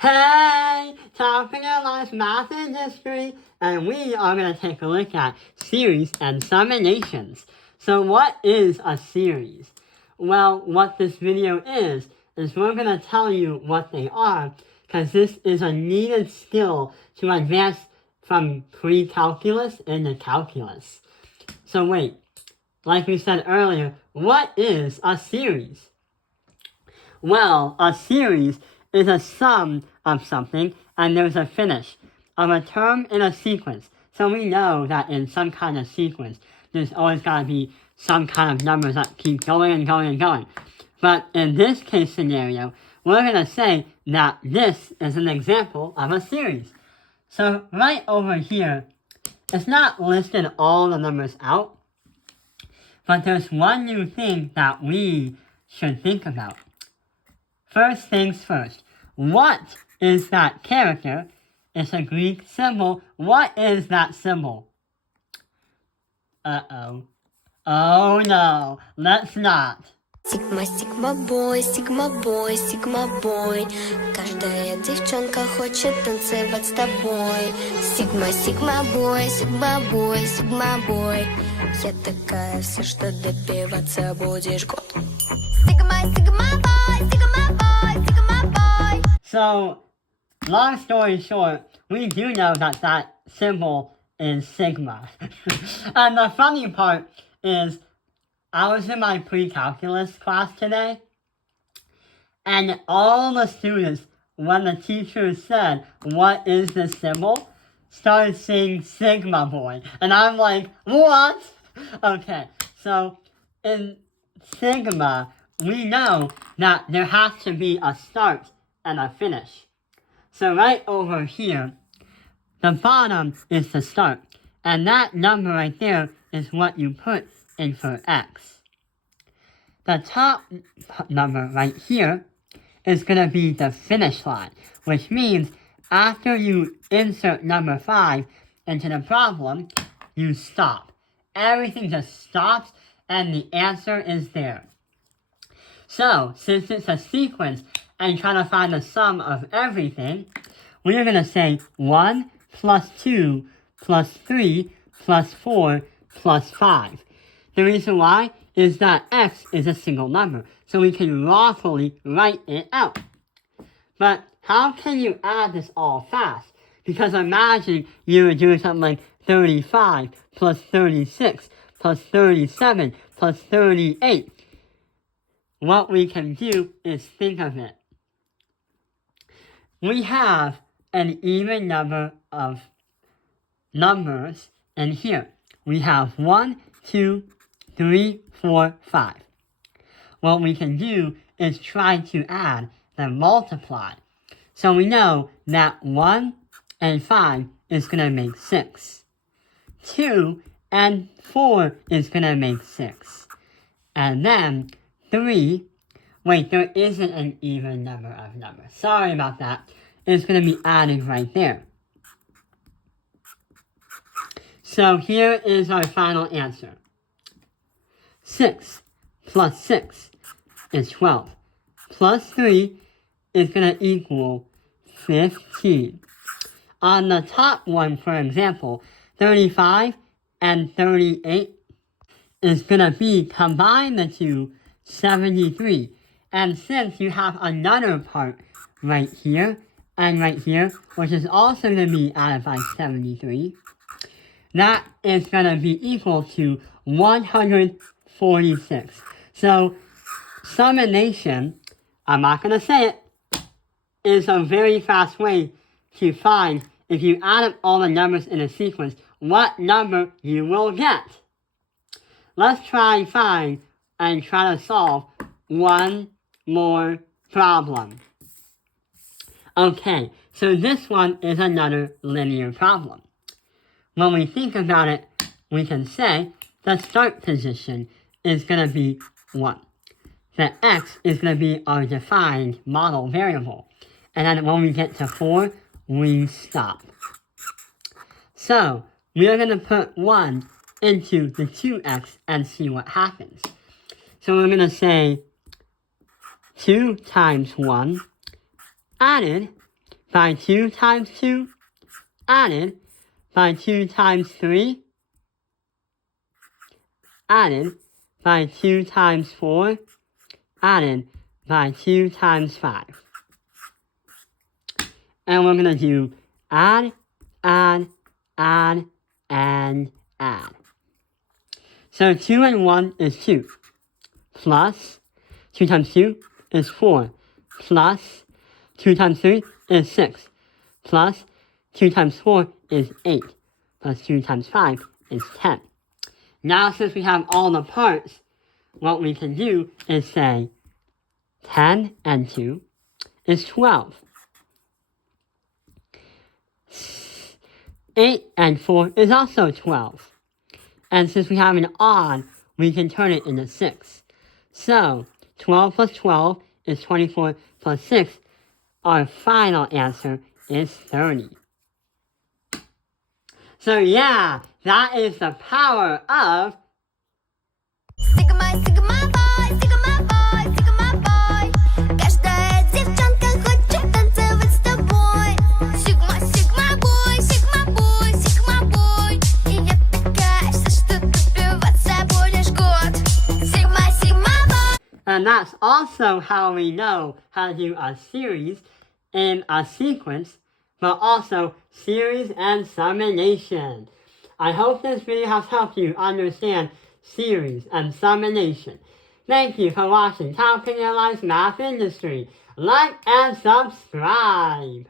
Hey! Topic of Life Math and History, and we are going to take a look at series and summations. So what is a series? Well, what this video is we're going to tell you what they are, because this is a needed skill to advance from pre-calculus into calculus. So wait, like we said earlier, what is a series? Well, a series is a sum of something, and there's a finish of a term in a sequence. So we know that in some kind of sequence, there's always got to be some kind of numbers that keep going and going and going. But in this case scenario, we're going to say that this is an example of a series. So right over here, it's not listed all the numbers out, but there's one new thing that we should think about. First things first, what is that character? It's a Greek symbol. What is that symbol? Uh-oh. Oh no, let's not. Сигма, сигма бой, сигма бой, сигма бой. Каждая девчонка хочет танцевать с тобой. Сигма, сигма бой, сигма бой, сигма бой. Я такая вся, что добиваться будешь год. Сигма, сигма бой, сигма бой, сигма бой. So, long story short, we do know that that symbol is sigma. And the funny part is, I was in my pre-calculus class today, and all the students, when the teacher said, what is this symbol, started saying sigma boy. And I'm like, what? Okay, so in sigma, we know that there has to be a start and a finish. So right over here, the bottom is the start, and that number right there is what you put in for x. The top number right here is going to be the finish line, which means after you insert number 5 into the problem, you stop. Everything just stops and the answer is there. So, since it's a sequence and trying to find the sum of everything, we're going to say 1 plus 2 plus 3 plus 4 plus 5. The reason why is that x is a single number, so we can lawfully write it out. But how can you add this all fast? Because imagine you would do something like 35 plus 36 plus 37 plus 38. What we can do is think of it. We have an even number of numbers in here. We have 1, 2, 3, 4, 5. What we can do is try to add and multiply. So we know that 1 and 5 is going to make 6. 2 and 4 is going to make 6. And then 3, wait, there isn't an even number of numbers. Sorry about that. It's going to be added right there. So here is our final answer. 6 plus 6 is 12. Plus 3 is going to equal 15. On the top one, for example, 35 and 38 is going to be, combine the two, 73. And since you have another part right here and right here, which is also going to be added by 73, that is going to be equal to 146. So, summation, I'm not going to say it, is a very fast way to find, if you add up all the numbers in a sequence, what number you will get. Let's try and find and try to solve one more problem. Okay, so this one is another linear problem. When we think about it, we can say the start position is going to be 1. The x is going to be our defined model variable. And then when we get to 4, we stop. So, we're going to put 1 into the 2x and see what happens. So we're going to say 2 times 1 added by 2 times 2, added by 2 times 3, added by 2 times 4, added by 2 times 5. And we're going to do add, and add. So 2 and 1 is 2, plus 2 times 2 is 4, plus 2 times 3 is 6, plus 2 times 4 is 8, plus 2 times 5 is 10. Now since we have all the parts, what we can do is say 10 and 2 is 12. 8 and 4 is also 12. And since we have an odd, we can turn it into 6. So 12 plus 12 is 24 plus 6. Our final answer is 30. So yeah, that is the power of Sigma, Sigma boy, Sigma boy, Sigma boy. Каждая девчонка хочет танцевать с тобой. Sigma, Sigma boy, Sigma boy, Sigma boy. И не пугайся, что добиваться будешь год. Sigma, Sigma boy. And that's also how we know how to do a series in a sequence, but also series and summation. I hope this video has helped you understand series and summation. Thank you for watching Top Picture Life's Math Industry. Like and subscribe.